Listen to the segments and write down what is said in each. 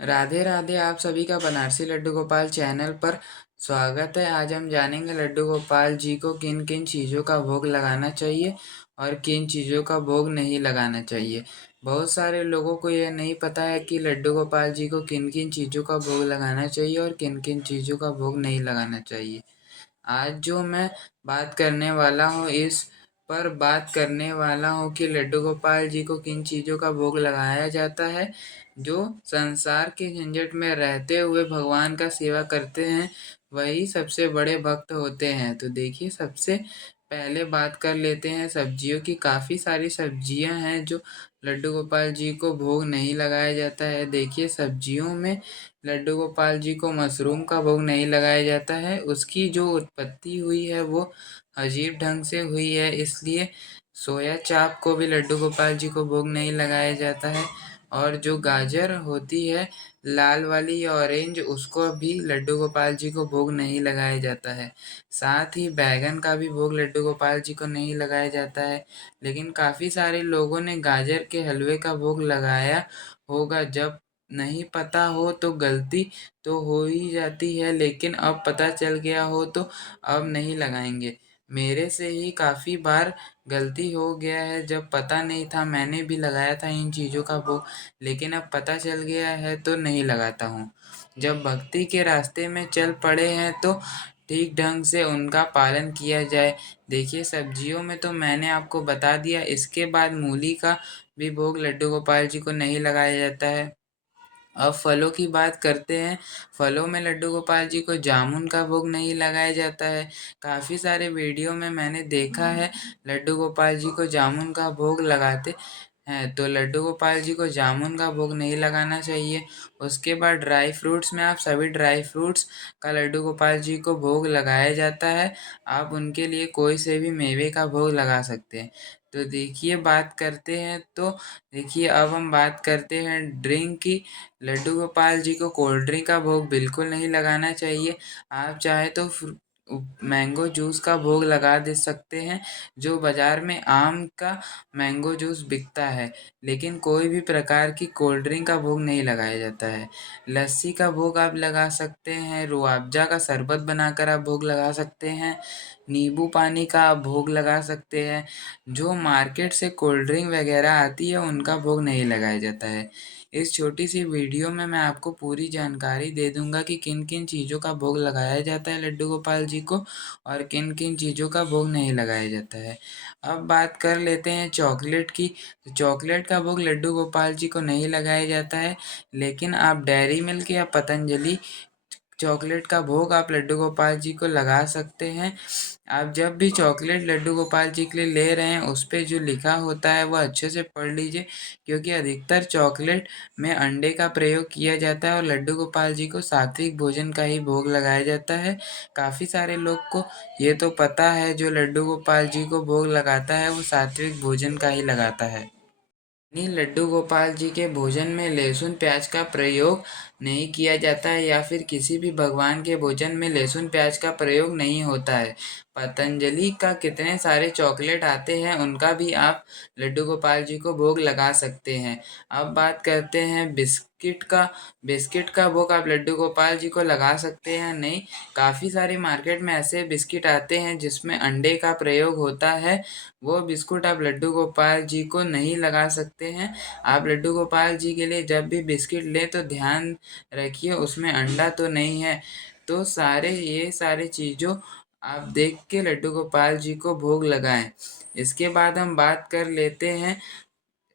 राधे राधे। आप सभी का बनारसी लड्डू गोपाल चैनल पर स्वागत है। आज हम जानेंगे लड्डू गोपाल जी को किन किन चीज़ों का भोग लगाना चाहिए और किन चीज़ों का भोग नहीं लगाना चाहिए। बहुत सारे लोगों को यह नहीं पता है कि लड्डू गोपाल जी को किन किन चीज़ों का भोग लगाना चाहिए और किन किन चीज़ों का भोग नहीं लगाना चाहिए। आज जो मैं बात करने वाला हूँ इस पर बात करने वाला हूँ कि लड्डू गोपाल जी को किन चीज़ों का भोग लगाया जाता है। जो संसार के झंझट में रहते हुए भगवान का सेवा करते हैं वही सबसे बड़े भक्त होते हैं। तो देखिए, सबसे पहले बात कर लेते हैं सब्जियों की। काफ़ी सारी सब्जियां हैं जो लड्डू गोपाल जी को भोग नहीं लगाया जाता है। देखिए, सब्जियों में लड्डू गोपाल जी को मशरूम का भोग नहीं लगाया जाता है। उसकी जो उत्पत्ति हुई है वो अजीब ढंग से हुई है, इसलिए सोया चाप को भी लड्डू गोपाल जी को भोग नहीं लगाया जाता है। और जो गाजर होती है लाल वाली या ऑरेंज, उसको भी लड्डू गोपाल जी को भोग नहीं लगाया जाता है। साथ ही बैगन का भी भोग लड्डू गोपाल जी को नहीं लगाया जाता है। लेकिन काफ़ी सारे लोगों ने गाजर के हलवे का भोग लगाया होगा। जब नहीं पता हो तो गलती तो हो ही जाती है, लेकिन अब पता चल गया हो तो अब नहीं लगाएंगे। मेरे से ही काफ़ी बार गलती हो गया है। जब पता नहीं था मैंने भी लगाया था इन चीज़ों का भोग, लेकिन अब पता चल गया है तो नहीं लगाता हूँ। जब भक्ति के रास्ते में चल पड़े हैं तो ठीक ढंग से उनका पालन किया जाए। देखिए, सब्जियों में तो मैंने आपको बता दिया। इसके बाद मूली का भी भोग लड्डू गोपाल जी को नहीं लगाया जाता है। अब फलों की बात करते हैं। फलों में लड्डू गोपाल जी को जामुन का भोग नहीं लगाया जाता है। काफ़ी सारे वीडियो में मैंने देखा है लड्डू गोपाल जी को जामुन का भोग लगाते हैं, तो लड्डू गोपाल जी को जामुन का भोग नहीं लगाना चाहिए। उसके बाद ड्राई फ्रूट्स में आप सभी ड्राई फ्रूट्स का लड्डू गोपाल जी को भोग लगाया जाता है। आप उनके लिए कोई से भी मेवे का भोग लगा सकते हैं। तो देखिए, बात करते हैं तो देखिए, अब हम बात करते हैं ड्रिंक की। लड्डू गोपाल जी को कोल्ड ड्रिंक का भोग बिल्कुल नहीं लगाना चाहिए। आप चाहे तो मैंगो जूस का भोग लगा दे सकते हैं, जो बाजार में आम का मैंगो जूस बिकता है। लेकिन कोई भी प्रकार की कोल्ड ड्रिंक का भोग नहीं लगाया जाता है। लस्सी का भोग आप लगा सकते हैं, रूअफ़ज़ा का शरबत बनाकर आप भोग लगा सकते हैं, नींबू पानी का आप भोग लगा सकते हैं। जो मार्केट से कोल्ड ड्रिंक वगैरह आती है उनका भोग नहीं लगाया जाता है। इस छोटी सी वीडियो में मैं आपको पूरी जानकारी दे दूंगा कि किन किन चीज़ों का भोग लगाया जाता है लड्डू गोपाल जी को और किन किन चीज़ों का भोग नहीं लगाया जाता है। अब बात कर लेते हैं चॉकलेट की। तो चॉकलेट का भोग लड्डू गोपाल जी को नहीं लगाया जाता है, लेकिन आप डेयरी मिल्क या पतंजलि चॉकलेट का भोग आप लड्डू गोपाल जी को लगा सकते हैं। आप जब भी चॉकलेट लड्डू गोपाल जी के लिए ले रहे हैं उस पे जो लिखा होता है वह अच्छे से पढ़ लीजिए, क्योंकि अधिकतर चॉकलेट में अंडे का प्रयोग किया जाता है और लड्डू गोपाल जी को सात्विक भोजन का ही भोग लगाया जाता है। काफ़ी सारे लोग को ये तो पता है, जो लड्डू गोपाल जी को भोग लगाता है वो सात्विक भोजन का ही लगाता है। नहीं, लड्डू गोपाल जी के भोजन में लहसुन प्याज का प्रयोग नहीं किया जाता है, या फिर किसी भी भगवान के भोजन में लहसुन प्याज का प्रयोग नहीं होता है। पतंजलि का कितने सारे चॉकलेट आते हैं उनका भी आप लड्डू गोपाल जी को भोग लगा सकते हैं। अब बात करते हैं बिस्किट का। बिस्किट का भोग आप लड्डू गोपाल जी को लगा सकते हैं नहीं। काफ़ी सारे मार्केट में ऐसे बिस्किट आते हैं जिसमें अंडे का प्रयोग होता है, वो बिस्कुट आप लड्डू गोपाल जी को नहीं लगा सकते हैं। आप लड्डू गोपाल जी के लिए जब भी बिस्किट लें तो ध्यान रखिए उसमें अंडा तो नहीं है। तो ये सारे चीज़ों आप देख के लड्डू गोपाल जी को भोग लगाएं। इसके बाद हम बात कर लेते हैं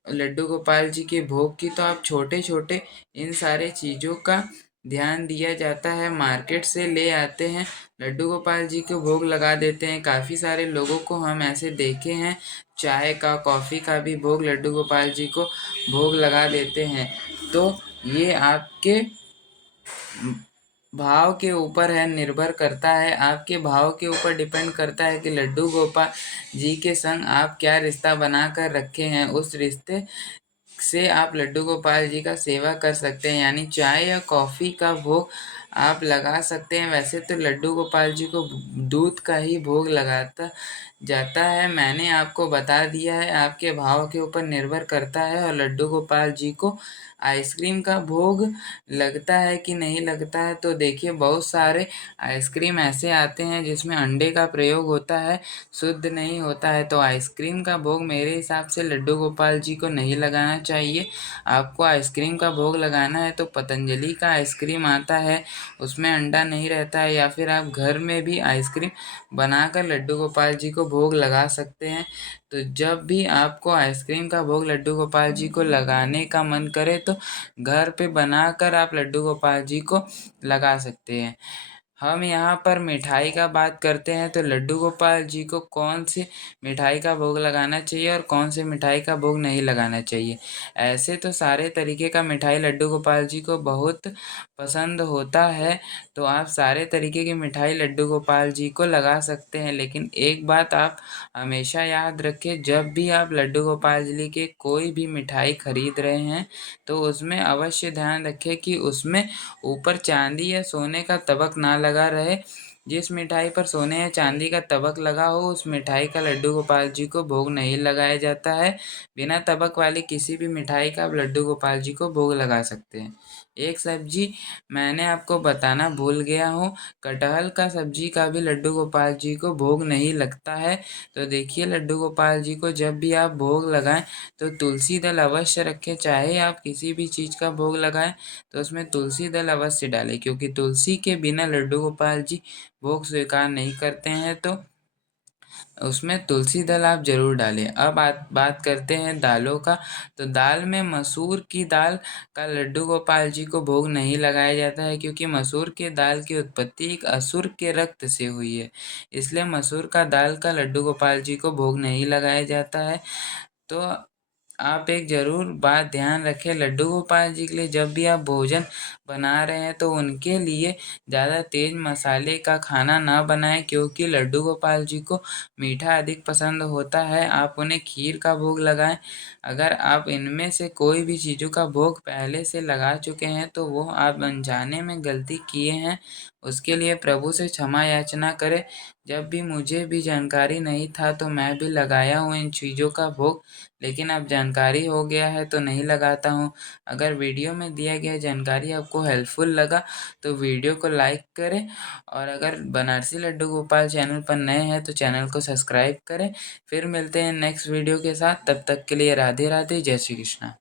लड्डू गोपाल जी के भोग की। तो आप छोटे छोटे इन सारे चीज़ों का ध्यान दिया जाता है, मार्केट से ले आते हैं, लड्डू गोपाल जी को भोग लगा देते हैं। काफ़ी सारे लोगों को हम ऐसे देखे हैं, चाय का कॉफ़ी का भी भोग लड्डू गोपाल जी को भोग लगा देते हैं। तो ये आपके भाव के ऊपर है, निर्भर करता है, आपके भाव के ऊपर डिपेंड करता है कि लड्डू गोपाल जी के संग आप क्या रिश्ता बना कर रखे हैं। उस रिश्ते से आप लड्डू गोपाल जी का सेवा कर सकते हैं, यानी चाय या कॉफ़ी का भोग आप लगा सकते हैं। वैसे तो लड्डू गोपाल जी को दूध का ही भोग लगाता जाता है। मैंने आपको बता दिया है, आपके भाव के ऊपर निर्भर करता है। और लड्डू गोपाल जी को आइसक्रीम का भोग लगता है कि नहीं लगता है, तो देखिए बहुत सारे आइसक्रीम ऐसे आते हैं जिसमें अंडे का प्रयोग होता है, शुद्ध नहीं होता है। तो आइसक्रीम का भोग मेरे हिसाब से लड्डू गोपाल जी को नहीं लगाना चाहिए। आपको आइसक्रीम का भोग लगाना है तो पतंजलि का आइसक्रीम आता है, उसमें अंडा नहीं रहता है। या फिर आप घर में भी आइसक्रीम बनाकर लड्डू गोपाल जी को भोग लगा सकते हैं। तो जब भी आपको आइसक्रीम का भोग लड्डू गोपाल जी को लगाने का मन करे तो घर पे बनाकर आप लड्डू गोपाल जी को लगा सकते हैं। हम यहाँ पर मिठाई का बात करते हैं तो लड्डू गोपाल जी को कौन सी मिठाई का भोग लगाना चाहिए और कौन सी मिठाई का भोग नहीं लगाना चाहिए। ऐसे तो सारे तरीके का मिठाई लड्डू गोपाल जी को बहुत पसंद होता है, तो आप सारे तरीके की मिठाई लड्डू गोपाल जी को लगा सकते हैं। लेकिन एक बात आप हमेशा याद रखें, जब भी आप लड्डू गोपाल जी के कोई भी मिठाई खरीद रहे हैं तो उसमें अवश्य ध्यान रखें कि उसमें ऊपर चांदी या सोने का तबक ना लगा रहे। जिस मिठाई पर सोने या चांदी का तबक लगा हो उस मिठाई का लड्डू गोपाल जी को भोग नहीं लगाया जाता है। बिना तबक वाली किसी भी मिठाई का आप लड्डू गोपाल जी को भोग लगा सकते हैं। एक सब्जी मैंने आपको बताना भूल गया हूँ, कटहल का सब्जी का भी लड्डू गोपाल जी को भोग नहीं लगता है। तो देखिए लड्डू गोपाल जी को जब भी आप भोग लगाएं तो तुलसी दल अवश्य रखें। चाहे आप किसी भी चीज़ का भोग लगाएं तो उसमें तुलसी दल अवश्य डालें, क्योंकि तुलसी के बिना लड्डू गोपाल जी भोग स्वीकार नहीं करते हैं। तो उसमें तुलसी दल आप ज़रूर डालें। अब बात करते हैं दालों का। तो दाल में मसूर की दाल का लड्डू गोपाल जी को भोग नहीं लगाया जाता है, क्योंकि मसूर के दाल की उत्पत्ति एक असुर के रक्त से हुई है। इसलिए मसूर का दाल का लड्डू गोपाल जी को भोग नहीं लगाया जाता है। तो आप एक ज़रूर बात ध्यान रखें, लड्डू गोपाल जी के लिए जब भी आप भोजन बना रहे हैं तो उनके लिए ज़्यादा तेज़ मसाले का खाना ना बनाएं, क्योंकि लड्डू गोपाल जी को मीठा अधिक पसंद होता है। आप उन्हें खीर का भोग लगाएं। अगर आप इनमें से कोई भी चीज़ों का भोग पहले से लगा चुके हैं तो वो आप अनजाने में गलती किए हैं, उसके लिए प्रभु से क्षमा याचना करें। जब भी मुझे भी जानकारी नहीं था तो मैं भी लगाया हूँ इन चीज़ों का भोग, लेकिन अब जानकारी हो गया है तो नहीं लगाता हूँ। अगर वीडियो में दिया गया जानकारी आपको हेल्पफुल लगा तो वीडियो को लाइक करें, और अगर बनारसी लड्डू गोपाल चैनल पर नए हैं तो चैनल को सब्सक्राइब करें। फिर मिलते हैं नेक्स्ट वीडियो के साथ, तब तक के लिए राधे राधे, जय श्री कृष्णा।